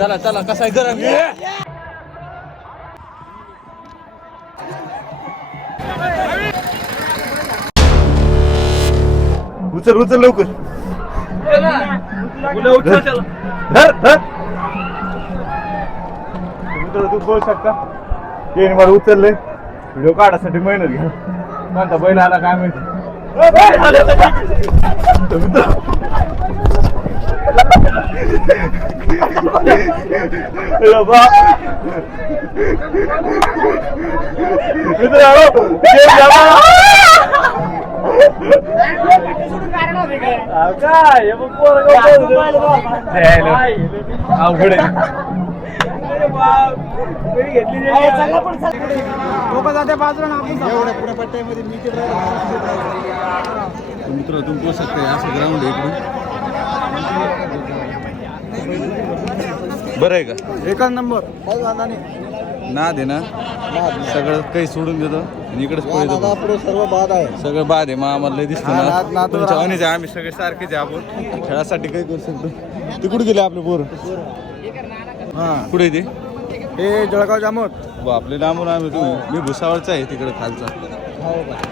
चला चला कसा आहे गरम उचल उचल लवकर मित्र तू बोल शकता येईन मला उचललंय व्हिडिओ काढायसाठी मेहनत घ्या कोणता बैल आला काय माहिती मित्र तुम्ही बघू शकता असं ग्राउंड आहे इकडून बरं आहे का एकच नंबर ना दे ना सगळं काही सोडून देतो आणि इकडेच पळतो सर्व बाद आहे सगळं बाद आहे मग आम्हाला लय दिसतं नाद ना नाद तुमच्या अनिच आहे आम्ही सगळे सारखेच आहे आपण खेळासाठी काही करू शकतो ते कुठे गेले आपले पोरं हा कुठे ते हे जळगाव जामोद आपले लांबून आम्ही तुम्ही मी भुसावळचा आहे तिकडे खालचा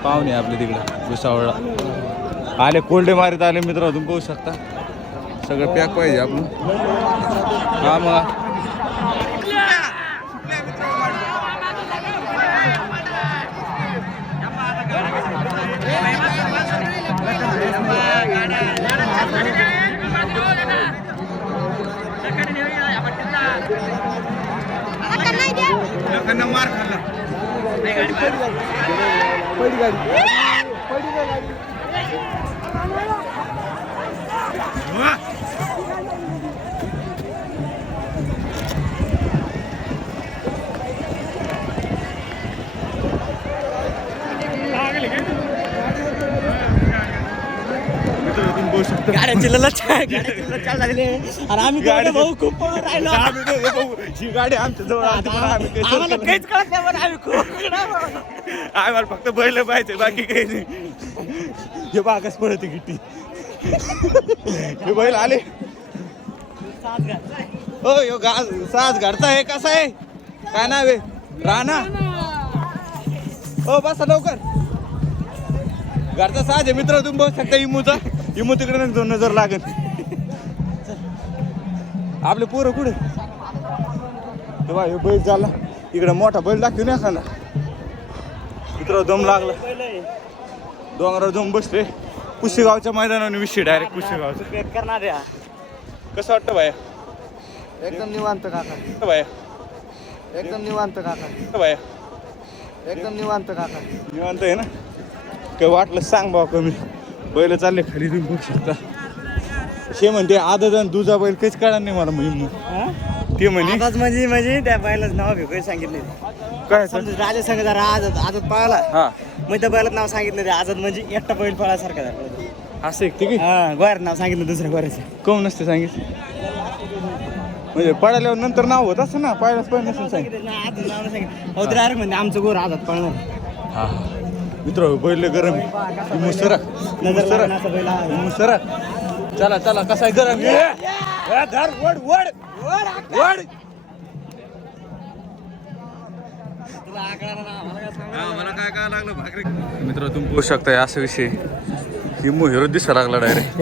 पाहुणे आपले तिकडे भुसावळला आले कोल्डे मारीत आले मित्र तुम्ही बघू शकता सगळं पॅक पाहिजे आपण हा मग मार खाल्ला गाड्यांची ललच लागले आणि आम्ही गाडी भाऊ खूप पळून राहिलो ही गाडी आमच्या जवळ आली पण आम्ही काही आम्हाला सरकलो काहीच कळत नाही पण आम्ही खूप नाही. आम्हाला फक्त बैल पाहिजे बाकी काही नाही हे बागच पडते गिट्टी हे बैल आले हो यो साज घरचा आहे कसा आहे काय नाव आहे राणा हो बसा लवकर घरचा साज आहे मित्र तुम्ही बघू शकता इमूचा इमू तिकडे दोन नजर लागेल आपले पोरं कुठे तेव्हा हे बैल झाला इकडे मोठा बैल दाखवू नये खाना मित्र दम लागला डोंगरावर जाऊन बसले कुशेगावच्या मैदानाने विषय डायरेक्ट कुशेगावचं करणार कसं वाटतं बाया एकदम निवांत काका बाया एकदम निवांत काका बाया एकदम निवांत काका निवांत आहे ना काही वाटलं सांग भाऊ कमी बैल चालले खाली तुम्ही बघू शकता हे म्हणते आदत आणि दुजा बैल काहीच कळणार नाही मला मग ते म्हणे म्हणजे त्या बैलाच नाव भेट सांगितले काय राजा संघ जरा आजत पळाला हा मग त्या बैलात नाव सांगितलं ते आजत म्हणजे एकटा बैल पळासारखा झाला असं एक ठीक आहे हा गोऱ्यात नाव सांगितलं दुसऱ्या गोऱ्याचं कोण नसते सांगितलं म्हणजे पळाल्यावर नंतर नाव होत असं ना पाहिलंच पण नसेल सांगितलं नाव नाही सांगितलं हो डायरेक्ट म्हणजे आमचं गोर आजत पळणार हा मित्र बैल गरम आहे मुसरा मुसरा चला चला कसा आहे गरम धर वड वड वड मला काय काय लागलं भाकरी मित्र तुम्ही पोहू शकताय असा विषय हिमू हिरो दिसा लागला डायरेक्ट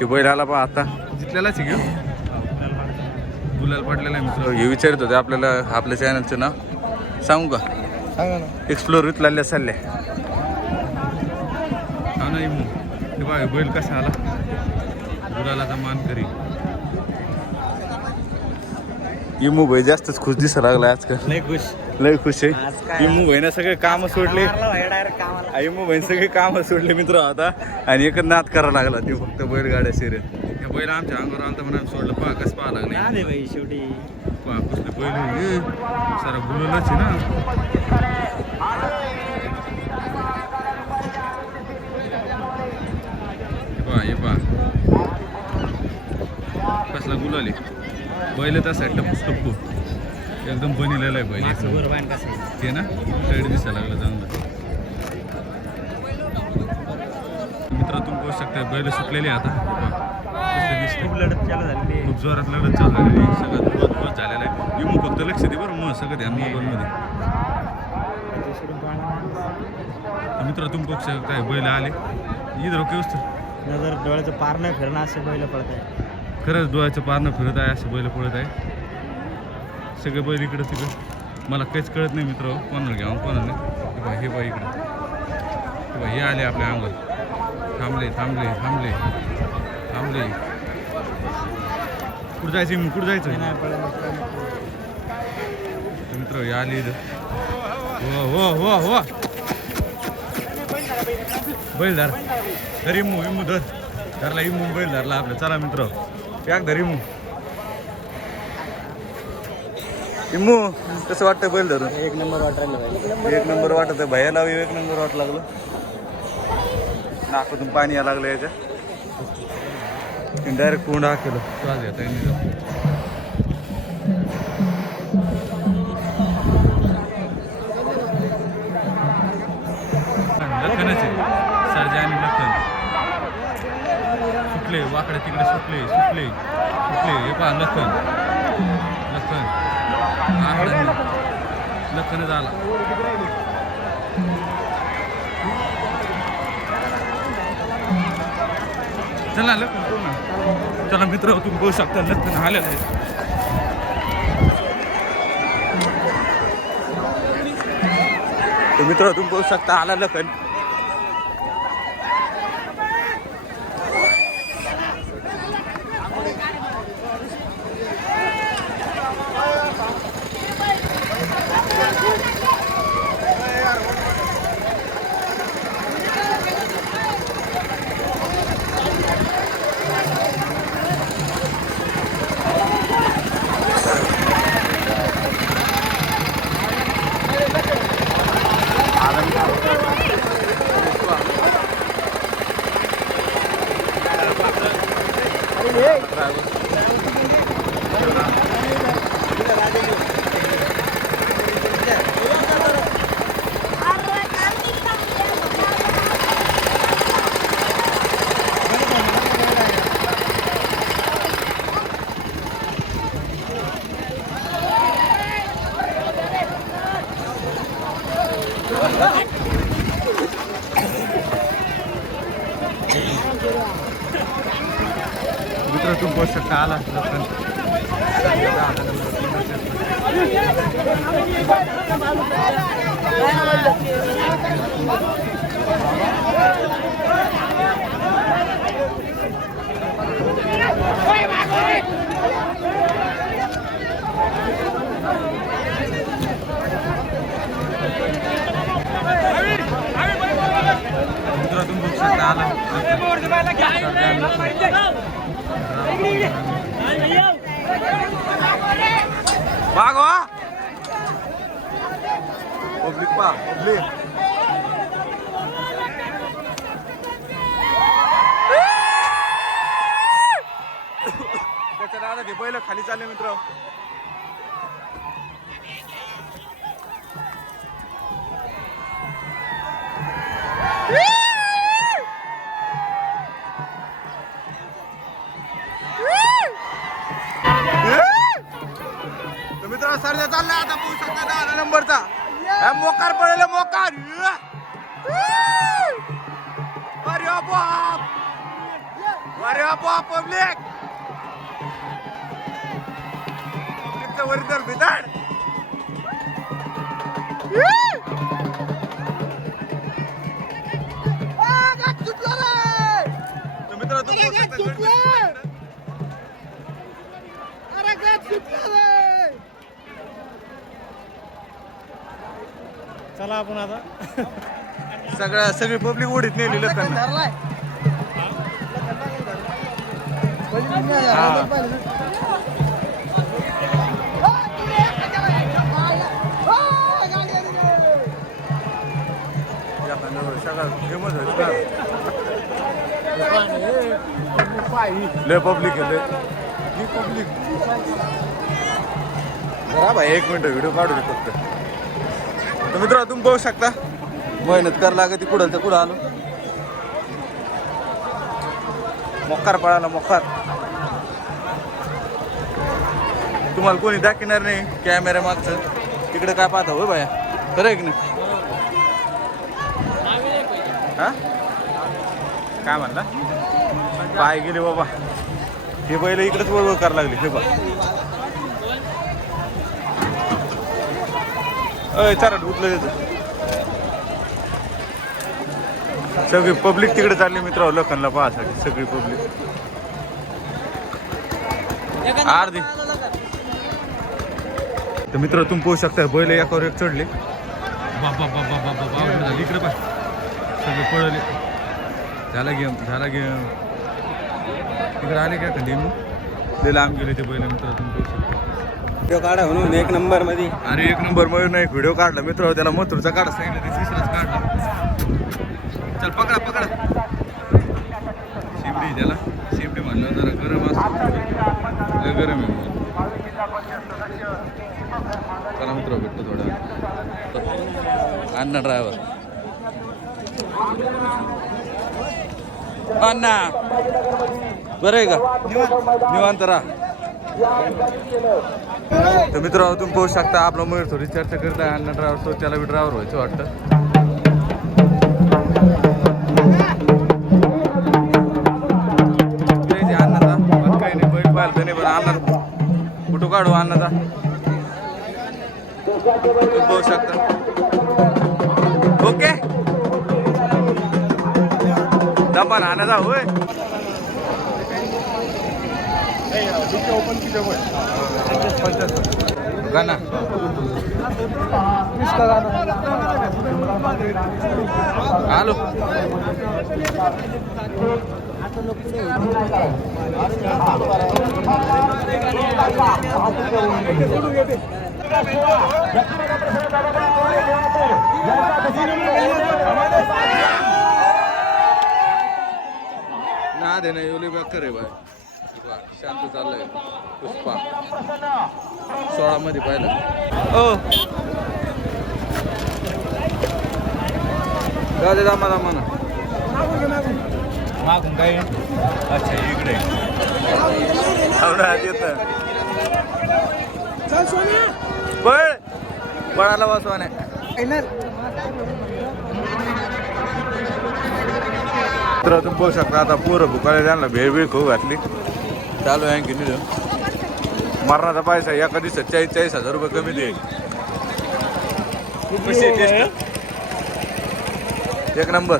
ते बैल आला पहा आता जितलेलाच घेऊ गुलाल पडलेला आहे मित्र हे विचारत होते आपल्याला आपल्या चॅनलचं नाव सांगू का सांगा ना एक्सप्लोर विथ लाल्या चालल्या हा ना इमू हे बघा बैल कसा आला गुलालाचा मान करी इमू भाई जास्तच खुश दिसा लागला आजकाल लय खुश आहे इमू भाईना सगळे काम सोडले इमू भाई सगळे काम सोडले मित्र आता आणि एकच नाद करायला लागला ते फक्त बैलगाड्या शिरेल या बैल आमच्या अंगावर आलता म्हणून सोडलं पहा कसं पाहा लागले शेवटी पहा कसले बैल सारा गुलालच आहे ना हे पहा कसला गुलाल आहे बैल तसा आहे टप्पू टप्पू एकदम बनिलेला आहे बैल ते ना साईड दिसायला लागलं चांगलं मित्र तुम्ही बघू शकता बैल सुटलेली आता असं दिसतं. खूप लढत चालू झालेली आहे. खूप जोरात लढत चालू झालेली आहे. सगळं धुवत झालेलं आहे. विमू फक्त लक्ष दे बरं मग सगळं ध्यान मोबाईलमध्ये. मित्र तुम्ही बघू शकताय बैल आले इधर ओके वस्तू नजर डोळ्याचं पार नाही फिरणं असे बैल पडत आहे. खरंच डोळ्याचं पारणं फिरत आहे असे बैल पळत आहे. सगळे बैल इकडं तिकडं मला काहीच कळत नाही मित्र कोणाला घ्यावं कोणाला नाही. हे बाई इकडं हे आले आपल्या अंगात. थांबले थांबले थांबले थांबले. कुठं जायचं कुठं जायचं नाही मित्र हे आले इथं. हो हो हो हो बैल धर धर इमू इमू धर धरला इमू बैल धरला आपल्या. चला मित्र पॅक धर इमू. इमू कसं वाटतं बैल धरून? एक नंबर वाटायला एक नंबर वाटत आहे भैयाला एक नंबर वाट लागलं. नाकातून पाणी यायला लागलं याच्या. डायरेक्ट कोंड हा केलं श्वास घेता येईल. लखनच आहे सरजा आणि लखन सुटले वाकडे तिकडे सुटले सुटले सुटले. हे पहा लखन लखन लखनच आला. चला लखन कोण ना. चला मित्र तुम्ही बघू शकता लखन आलेला आहे. मित्र तुम्ही बघू शकता आला लखन. मित्र तुम्ही बघू शकता आला लखन. मित्र तुम्ही बघू शकता आला भागवा पब्लिक पा पब्लिक. त्याच्या दादा ते पहिलं खाली चालले मित्र. मित्र सरजा चालला आता पोहू शकता 10 नंबरचा. मोकार पडेल मोकार. अरे बाप अरे बाप पब्लिक पब्लिकचा वरी तर भिताड. मित्र तुम्ही चला आपण आता सगळी पब्लिक ओढीत नेली लखन. लय पब्लिक आहे पब्लिक. भाई 1 मिनिट व्हिडिओ काढू दे फक्त. तर मित्र तुम्ही बघू शकता मेहनत करायला लागते कुठं तर कुठं आलो. मोकार पळाला मोकार. तुम्हाला कोणी दाखवणार नाही कॅमेरा मागचं. तिकडे काय पाहता हो बाया, खरं आहे की नाही? हा काय म्हणला? पाय गेले बाबा. हे बैल इकडेच वळवळ करायला लागले. हे बा चालत उठलं त्याचं. सगळी पब्लिक तिकडे चालली मित्र लखनला पाहासाठी. सगळी पब्लिक अर्धी. तर मित्र तुम्ही पोहू शकता बैल एकावर एक चढले. बाबा बाबा बाबा बाबा इकडे पाय सगळे पळले. झाला गेम इकडे आले का कंटिन्यू ते लांब गेले ते बैल. मित्र तुम्ही पोहू शकता. व्हिडिओ काढा म्हणून 1 नंबर मध्ये. अरे 1 नंबर मध्ये एक व्हिडिओ काढला मित्र. त्याला मथुरचा काढा सांगितलं, ते तिसराच काढला. चल पकडा पकडा. शेपडी त्याला शेपडी म्हणलं जरा गरम असतो. लय गरम आहे. चला मित्र भेटतो थोडा. अण्णा ड्रायव्हर अण्णा बरं आहे का? निवांत राहा. तर मित्र तुम्ही पोहू शकता. आपला मयूर थोडी चर्चा करताय अण्णा ड्रायव्हर. तो त्याला बी ड्रायव्हर व्हायचं वाटतं. अन्नाचा काही नाही बैल पाहिलं नाही पण अन्ना फोटो काढू अन्नाचा. तुम्ही पोहू शकता. ओके दमान आणायचा होय. गाना आलो. ना दे ना येवले बॅकर आहे बाय. शांत चाललंय. पुष्पा 16 मध्ये पाहिलं. ओ दादा दामा दामा ना मागून काय. अच्छा इकडे येत बळ बळाला वाचवाने. तर तुम्ही पोहू शकता. आता पोरं भुकायला त्यांना भेळ खाऊ घातली. चालू आहे की नाही मरणाचा पैसा एका दिवसात 40,000 रुपये कमी देईल. एक नंबर.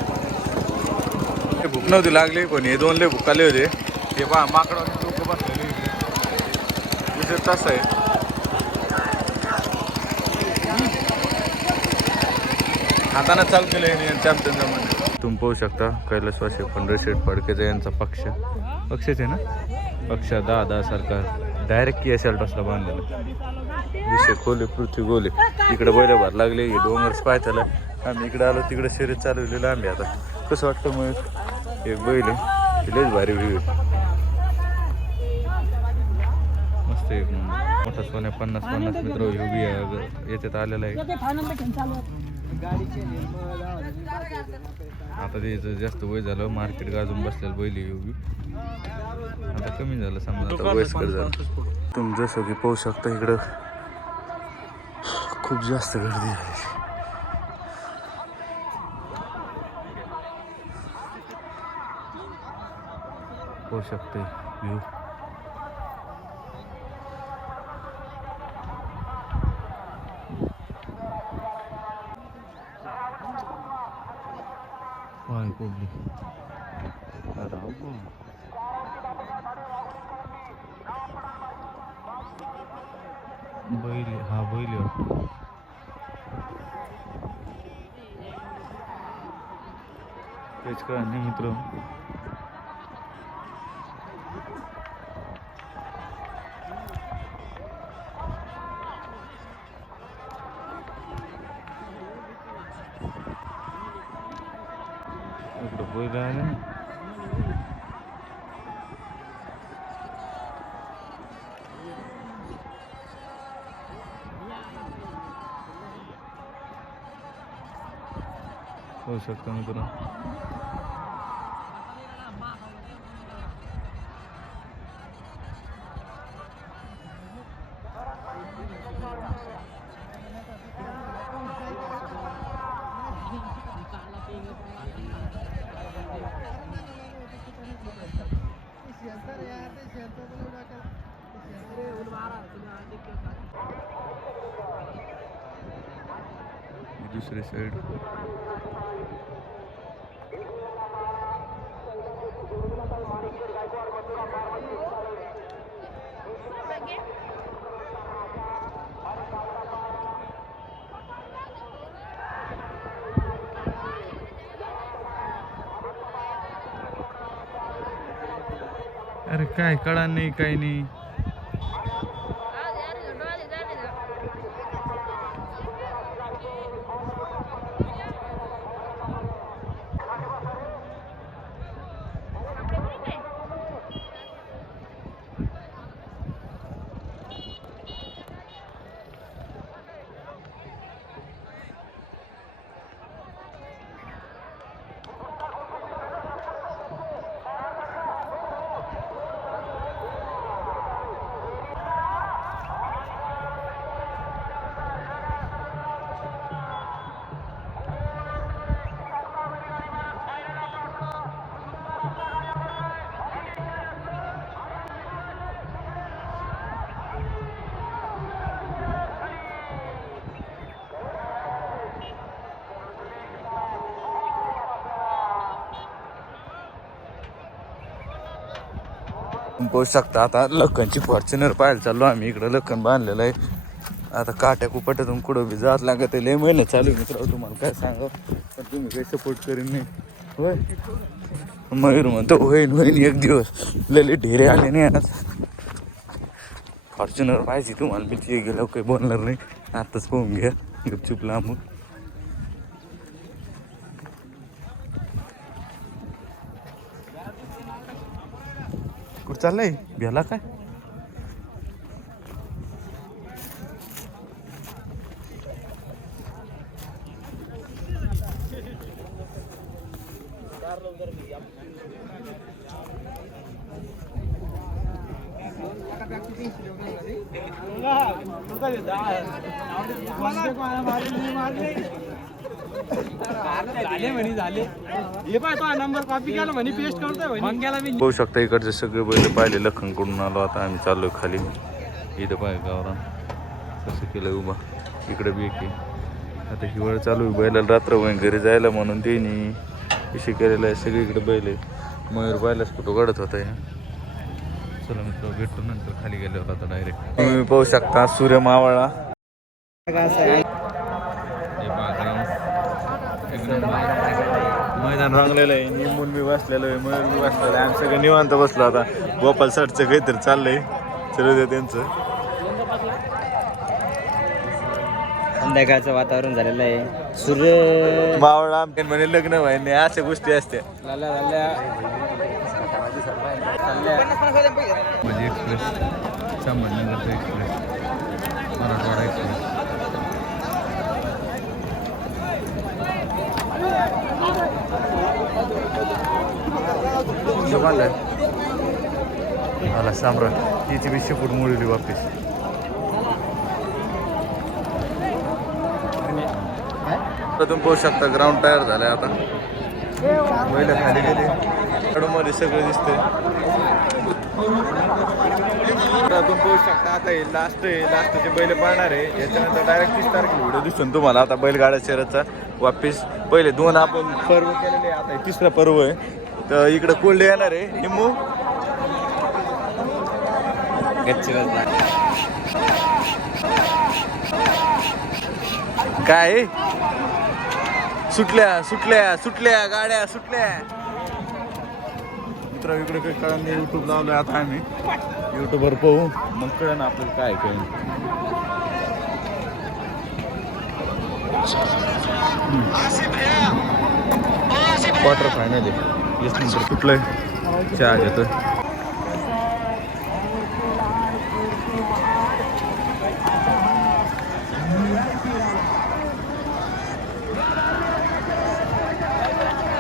ते भूक नव्हती लागली पण हे 2 लय भुकाले होते. ते पहा माकडा लोक बसलेले विषय तास आहे. हाताने चालू केलं चॅम्पियनचा मध्ये. तुम्ही पाहू शकता कैलासवासी पंढरीशेठ फडकेचा यांचा पक्षच आहे ना. पक्ष 10 सरकार डायरेक्ट KSL टॉसला बांधलेलं. विषय खोले पृथ्वी गोले. इकडे बैल भर लागले. हे डोंगर पाय त्याला. आम्ही इकडे आलो तिकडे शर्यत चालवलेलं आम्ही. आता कसं वाटतं मग एक बैल आहे लयच भारी व्ह्यू मस्त. एक मोठा सोन्या 50 मित्र बी याच्यात आलेला आहे. आता ते जास्त वय झालं. मार्केट गाजून बसलेलं बैल योगी. आता कमी झालं समजा. आता वयस्कर झालं. तुम्ही जसं की पाहू शकता इकडं खूप जास्त गर्दी झाली. पाहू शकते व्ह्यू. बैल हा बैल तेच का नाही मित्र. बैल आहे ना. होऊ शकतं मित्र. दुसरी साईड. अरे काय कळा नाही काही नाही. पाहू शकता आता लखनची फॉर्च्युनर पाहायला चाललो आम्ही. इकडं लखन बांधलेलं आहे. आता काट्या कुपाट्यातून कुठं बी जात लागत लय महिने चालू मित्र. तुम्हाला काय सांगा पण तुम्ही काही सपोर्ट करीन नाही होय. मयूर म्हणतो होईन होईन एक दिवस. लय ढेरे आले नाही आज. फॉर्च्युनर पाहिजे तुम्हाला. मी ते गेलो काही बोलणार नाही. आताच पाहून घ्या गुपचूप लांबून. कुठं चाललंय भ्याला काय. बघू शकता इकडचे सगळे बैल पाहिले. लखनकडून आलो आता आम्ही चाललो खाली. इथं पाय गावरान कसं केलं उभा. इकडे बी एक. आता हिवाळा चालू आहे. बैलाला रात्र होईन घरी जायला म्हणून त्यांनी पिशी केलेलं आहे. सगळीकडे बैल आहे. मयूर बायलाच फोटो काढत होता. चला मित्र भेटतो नंतर खाली गेल्यावर आता डायरेक्ट. तुम्ही पाहू शकता सूर्य मावळा. मैदान रंगलेलं आहे. निंबून मी बसलेलो आहे. मयूर मी बसलेलं आहे. आम्ही सगळं निवांत बसलो. आता गोपाल सटचं काहीतरी चाललंय. चलू द्या त्यांचं. संध्याकाळचं वातावरण झालेलं आहे. सूर्य मावळा म्हणे लग्न व्हायला अशा गोष्टी असत्या. म्हणजे एक्सप्रेस संभाजीनगरचा एक्सप्रेस मराठवाडा एक्सप्रेस. मला सम्राट तिची 20 फूट मोडली वापिस. तुम्ही पाहू शकता ग्राउंड तयार झालंय. आता बैल खाली गेले. मध्ये सगळं दिसतंय. तुम्ही पाहू शकता आता हे लास्ट आहे. लास्टचे बैल पाळणार आहे. याच्यानंतर डायरेक्ट 30 तारखेला व्हिडिओ दिसून तुम्हाला. आता बैलगाड्या शहराचा वापिस. पहिले 2 आपण पर्व केलेले. आता हे 3रं पर्व आहे. तर इकडं कोल्डे येणार आहे. निम्मू काय सुटल्या सुटल्या सुटल्या गाड्या सुटल्या. मित्र इकडे काही कळलं नाही. यूट्यूब लावलंय आता आम्ही. यूट्यूबवर पाहू मग कळलं ना आपल्याला काय काही. क्वार्टर फायनल आहे. येस नंतर कुठलंय चहा घेतोय.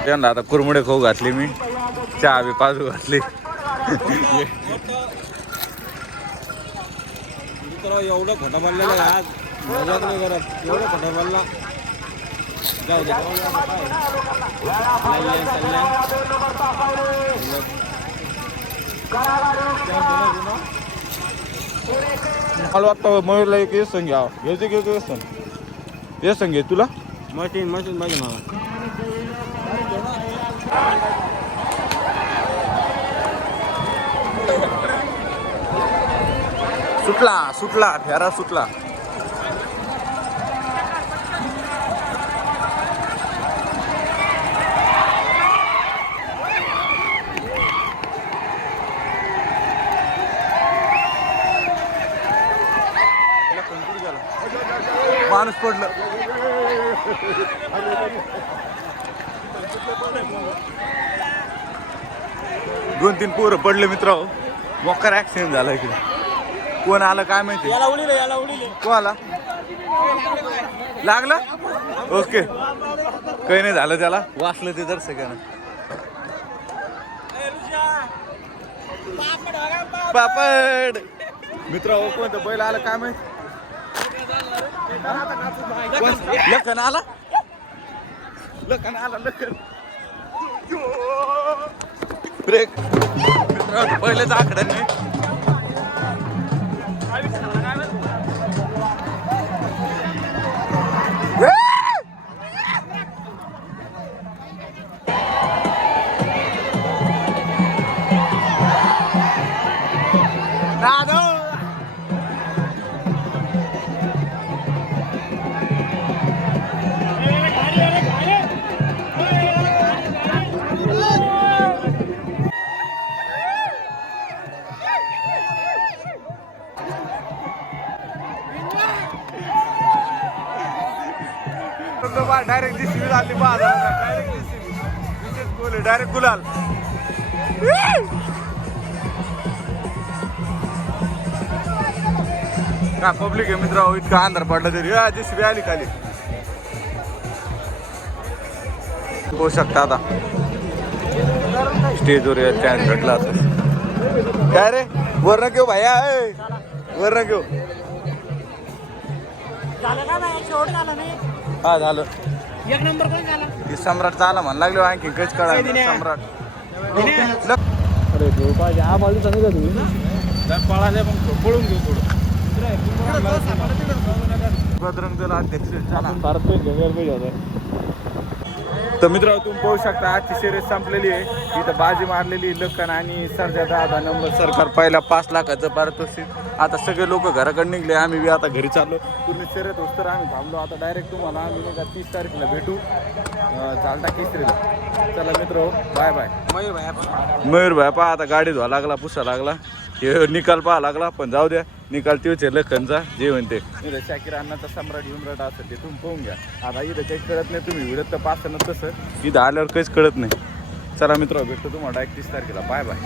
त्यांना आता कुरमुडे खाऊ घातले. मी चहा बी पाजू घातली. एवढं खोटा बोललेलं आहे आज. मजाक नाही करत. एवढं खोटा बोलला. जाऊ दे. मला वाटतं मयूरला एक संघ घ्यावं. घ्यायचं घ्यायचं संघ. हे संघ आहे तुला. मशीन पाहिजे मला. सुटला फेरा सुटला. माणूस पडलं. दोन तीन पोरं पडले मित्र. मोकार ऍक्सिडेंट झाला इकडे. कोण आलं काय माहिती. याला उडीले कोण आला लागलं. ओके काही नाही झालं त्याला. वाचलं ते दर्शकानं. पापड मित्र कोणतं बैल आलं काय माहिती. लखन आला. ब्रेक मित्र पहिलेच आकडा नाही. डायरेक्ट जीसीबी झाली. डायरेक्ट जीसीबी विशेष गोल डायरेक्ट गुलाल. का पब्लिक आहे मित्र. इतका अंधार पडला तरी जीसीबी आली खाली. होऊ शकता आता स्टेजवर चान्स भेटला असं. काय रे वर घेऊ भाया. वर घेऊ. हा झालं. एक नंबर कोण झाला. सम्राट चाला म्हणा लागलो. आणखी कच कळा सम्राट. अरे तो पाहिजे हा बाजू सांगू का तुम्ही पळाले मग पळून घेऊ थोडं. बजरंग दल अध्यक्ष भारत पाहिजे होता. तर मित्र तुम्ही पाहू शकता आजची शर्यत संपलेली आहे. इथं बाजी मारलेली लखन आणि सरजा 10 नंबर सरकार पहिला 5 लाखाचं पारितोषिक. आता सगळे लोक घराकडे निघले. आम्ही बी आता घरी चाललो. पूर्ण शर्यत होत तर आम्ही थांबलो. आता डायरेक्ट तुम्हाला आम्ही बघा 30 तारखेला भेटू चालता केसरीला. चला मित्र बाय बाय. मयूर भाई पहा आता गाडी धुवा लागला पुसा लागला. हे निकाल पाहा लागला पण जाऊ द्या. निकाल तोच आहे लखनचा जे म्हणते. इथं शाकीर अण्णाचा सम्राट विम्राट असं ते तुम्ही पाहून घ्या. आता इथं काही कळत नाही. तुम्ही व्हिडिओत तर पाहताना तसं इथं आल्यावर काहीच कळत नाही. चला मित्र भेटतो तुम्हाला 31 तारखेला. Bye bye.